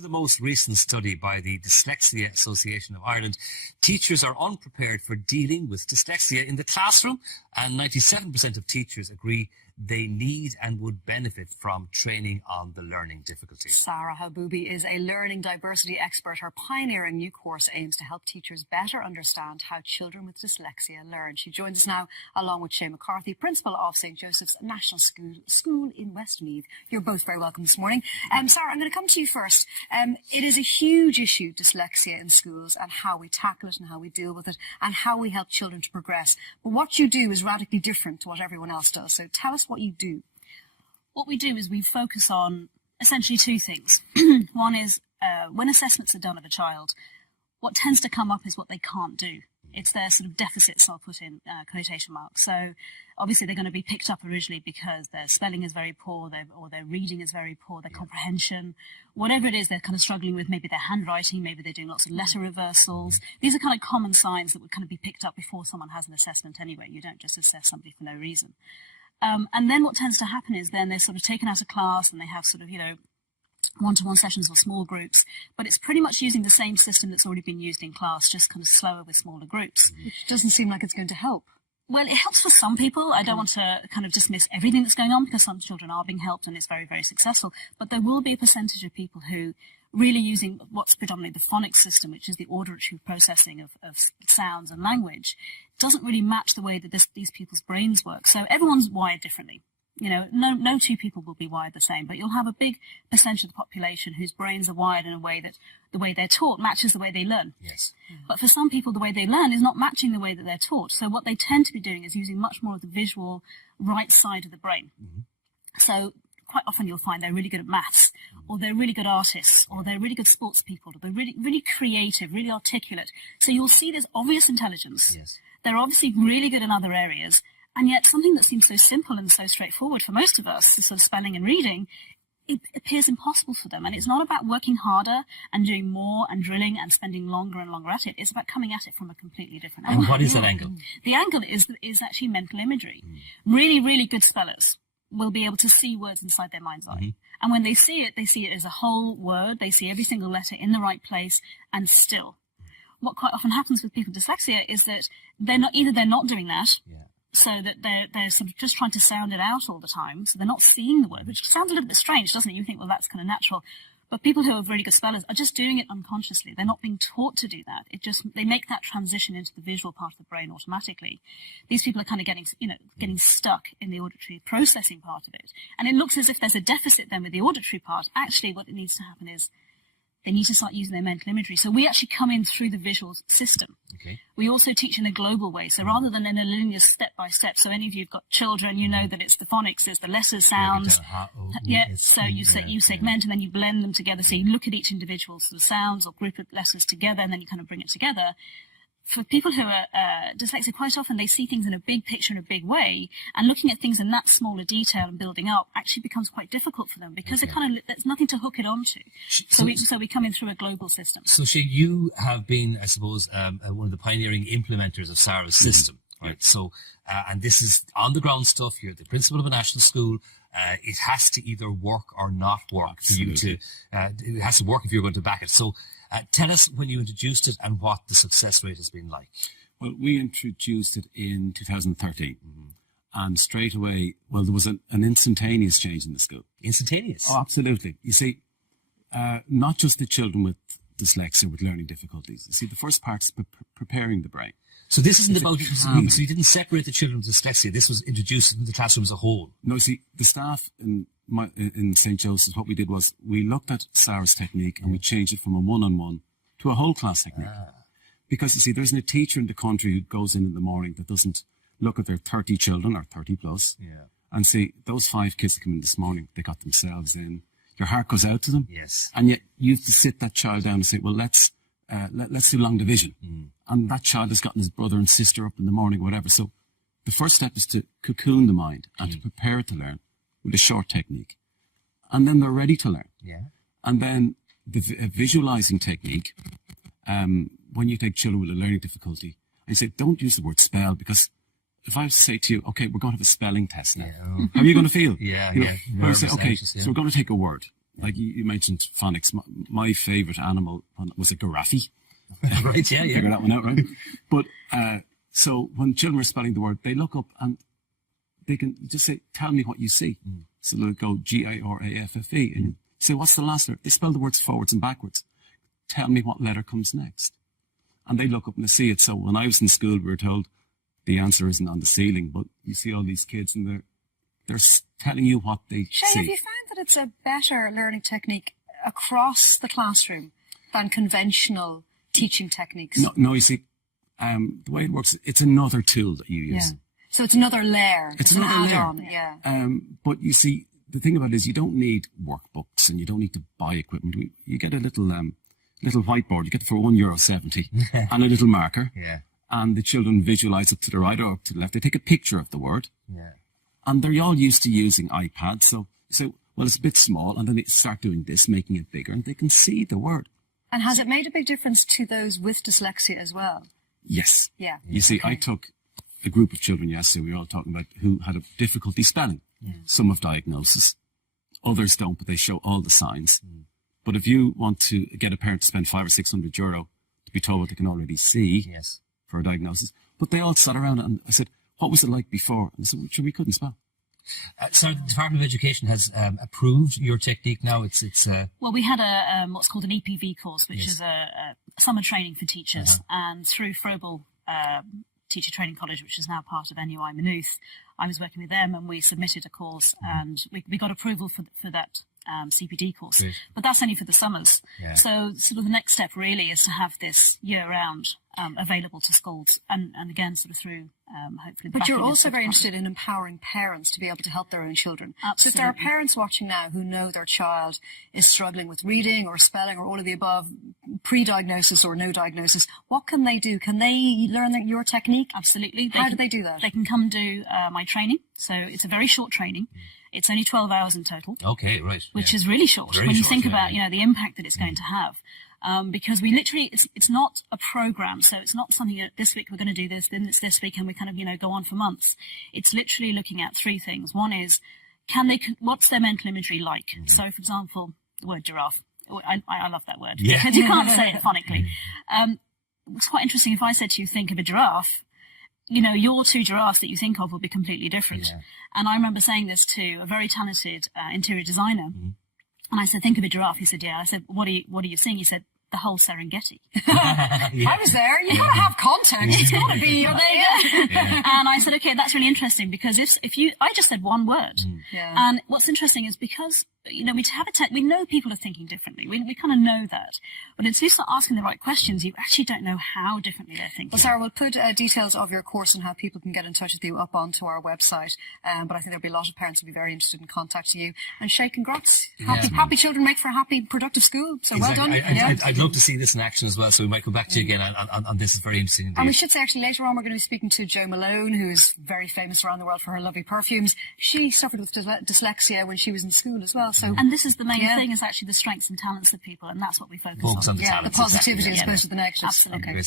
The most recent study by the Dyslexia Association of Ireland, teachers are unprepared for dealing with dyslexia in the classroom, and 97% of teachers agree they need and would benefit from training on the learning difficulties. Sarah Haboubi is a learning diversity expert. Her pioneering new course aims to help teachers better understand how children with dyslexia learn. She joins us now along with Shane McCarthy, principal of St. Joseph's National School in Westmeath. You're both very welcome this morning. Sarah, I'm going to come to you first. It is a huge issue, dyslexia in schools, and how we tackle it and how we deal with it and how we help children to progress. But what you do is radically different to what everyone else does. So tell us what you do. What we do is we focus on essentially two things. One is when assessments are done of a child, what tends to come up is what they can't do. It's their sort of deficits, I'll put in quotation marks. So obviously they're going to be picked up originally because their spelling is very poor, or their reading is very poor, their comprehension, whatever it is they're kind of struggling with, maybe their handwriting, maybe they're doing lots of letter reversals. These are kind of common signs that would kind of be picked up before someone has an assessment anyway. You don't just assess somebody for no reason. And then what tends to happen is then they're sort of taken out of class and they have sort of, one-to-one sessions or small groups, but it's pretty much using the same system that's already been used in class, just kind of slower with smaller groups. It doesn't seem like it's going to help. Well, it helps for some people. I don't want to kind of dismiss everything that's going on, because some children are being helped and it's very, very successful. But there will be a percentage of people who really using what's predominantly the phonics system, which is the auditory processing of sounds and language, doesn't really match the way that these people's brains work. So everyone's wired differently. No two people will be wired the same, but you'll have a big percentage of the population whose brains are wired in a way that the way they're taught matches the way they learn. Yes. But for some people, the way they learn is not matching the way that they're taught. So what they tend to be doing is using much more of the visual right side of the brain. So quite often you'll find they're really good at maths, or they're really good artists, or they're really good sports people, or they're really, really creative, really articulate. So you'll see there's obvious intelligence. Yes. They're obviously really good in other areas. And yet something that seems so simple and so straightforward for most of us, sort of spelling and reading, it appears impossible for them. And it's not about working harder and doing more and drilling and spending longer and longer at it. It's about coming at it from a completely different angle. And what is that angle? The angle is actually mental imagery. Really, really good spellers will be able to see words inside their mind's eye. And when they see it as a whole word. They see every single letter in the right place and still. What quite often happens with people with dyslexia is that they're not doing that. So that they're sort of just trying to sound it out all the time. So they're not seeing the word, which sounds a little bit strange, doesn't it? You think, well, that's kind of natural. But people who are really good spellers are just doing it unconsciously. They're not being taught to do that. They make that transition into the visual part of the brain automatically. These people are kind of getting stuck in the auditory processing part of it. And it looks as if there's a deficit then with the auditory part. Actually, what needs to happen is they need to start using their mental imagery. So we actually come in through the visual system. Okay. We also teach in a global way. So rather than in a linear step-by-step, so any of you who've got children, you know that it's the phonics, it's the letters, sounds. So you segment and then you blend them together. So you look at each individual sort of sounds or group of letters together, and then you kind of bring it together. For people who are dyslexic, quite often they see things in a big picture in a big way, and looking at things in that smaller detail and building up actually becomes quite difficult for them, because there's nothing to hook it onto. So we come in through a global system. So Shane, you have been, I suppose, one of the pioneering implementers of Sarah's system, right? So, and this is on the ground stuff. You're the principal of a national school. It has to either work or not work for you to. It has to work if you're going to back it. So. Tell us when you introduced it and what the success rate has been like. Well, we introduced it in 2013. And straight away, well, there was an instantaneous change in the school. Instantaneous? Oh, absolutely. You see, not just the children with dyslexia, with learning difficulties. You see, the first part is preparing the brain. So this isn't about, so you didn't separate the children with dyslexia. This was introduced into the classroom as a whole. No, see, the staff in St. Joseph's, what we did was we looked at Sarah's technique and we changed it from a one-on-one to a whole class technique. Because, you see, there isn't a teacher in the country who goes in the morning that doesn't look at their 30 children or 30 plus and say, those 5 kids that come in this morning, they got themselves in. Your heart goes out to them. Yes. And yet you have to sit that child down and say, well, let's do long division. And that child has gotten his brother and sister up in the morning, whatever. So the first step is to cocoon the mind and to prepare it to learn with a short technique. And then they're ready to learn. And then the visualizing technique, when you take children with a learning difficulty, I say, don't use the word spell, because if I was to say to you, okay, we're going to have a spelling test now, how are you going to feel? I say, okay, so we're going to take a word. Like you mentioned phonics. My favourite animal was a giraffe. Right, yeah. Figure that one out, right? But so when children are spelling the word, they look up and they can just say, "Tell me what you see." So they'll go Giraffe, and say, "What's the last letter?" They spell the words forwards and backwards. Tell me what letter comes next. And they look up and they see it. So when I was in school, we were told the answer isn't on the ceiling, but you see all these kids and they're telling you what they Shane, see. have you found that it's a better learning technique across the classroom than conventional teaching techniques? No, you see, the way it works, it's another tool that you use. Yeah. So it's another layer. It's an another layer. add-on. Yeah. But you see, the thing about it is you don't need workbooks and you don't need to buy equipment. You get a little whiteboard. You get it for €1.70 and a little marker. Yeah. And the children visualize up to the right or up to the left. They take a picture of the word. Yeah. And they're all used to using iPads. So well, it's a bit small. And then they start doing this, making it bigger, and they can see the word. And has it made a big difference to those with dyslexia as well? Yes. Yeah. You see, I took a group of children yesterday, we were all talking about, who had a difficulty spelling. Some have diagnosis, others don't, but they show all the signs. But if you want to get a parent to spend €500 or €600 to be told what they can already see for a diagnosis, but they all sat around and I said, "What was it like before?" And I said, "Well, we couldn't spell." So the Department of Education has approved your technique now. It's Well, we had a what's called an EPV course, which is a summer training for teachers, and through Frobel Teacher Training College, which is now part of NUI Maynooth, I was working with them, and we submitted a course, and we got approval for that CPD course. Great. But that's only for the summers. Yeah. So sort of the next step really is to have this year-round available to schools, and again sort of through hopefully. But you're backing also of the very department. interested in empowering parents to be able to help their own children. Absolutely. So if there are parents watching now who know their child is struggling with reading or spelling or all of the above, pre-diagnosis or no diagnosis, what can they do? Can they learn your technique? Absolutely. How do they do that? They can come do my training. So it's a very short training. It's only 12 hours in total. okay, right? Which is really short Very when you short, think yeah, about, yeah. the impact that it's going to have. Because we literally, it's not a program. So it's not something that this week we're going to do this, then it's this week, and we kind of, go on for months. It's literally looking at three things. One is, what's their mental imagery like? So for example, the word giraffe. I love that word. Yeah. Because you can't say it phonically. It's quite interesting if I said to you, think of a giraffe. Your two giraffes that you think of will be completely different. Yeah. And I remember saying this to a very talented interior designer. And I said, think of a giraffe. He said, yeah. I said, what are you seeing? He said, the whole Serengeti. I was there. You gotta have context. It's gotta be your name. And I said, okay, that's really interesting, because I just said one word. Yeah. And what's interesting is because, we have we know people are thinking differently. We kind of know that. But until you start asking the right questions, you actually don't know how differently they're thinking. Well, Sarah, we'll put details of your course and how people can get in touch with you up onto our website. But I think there'll be a lot of parents who'll be very interested in contacting you. And Shay, congrats. Happy children make for a happy, productive school. So Exactly. well done. I'd love to see this in action as well, so we might come back to you again on this. Is very interesting indeed. And we should say, actually, later on, we're going to be speaking to Jo Malone, who's very famous around the world for her lovely perfumes. She suffered with dyslexia when she was in school as well. So, and this is the main thing, is actually the strengths and talents of people, and that's what we focus Focus on the the talents, positivity exactly. as opposed to the negatives. Absolutely. Okay.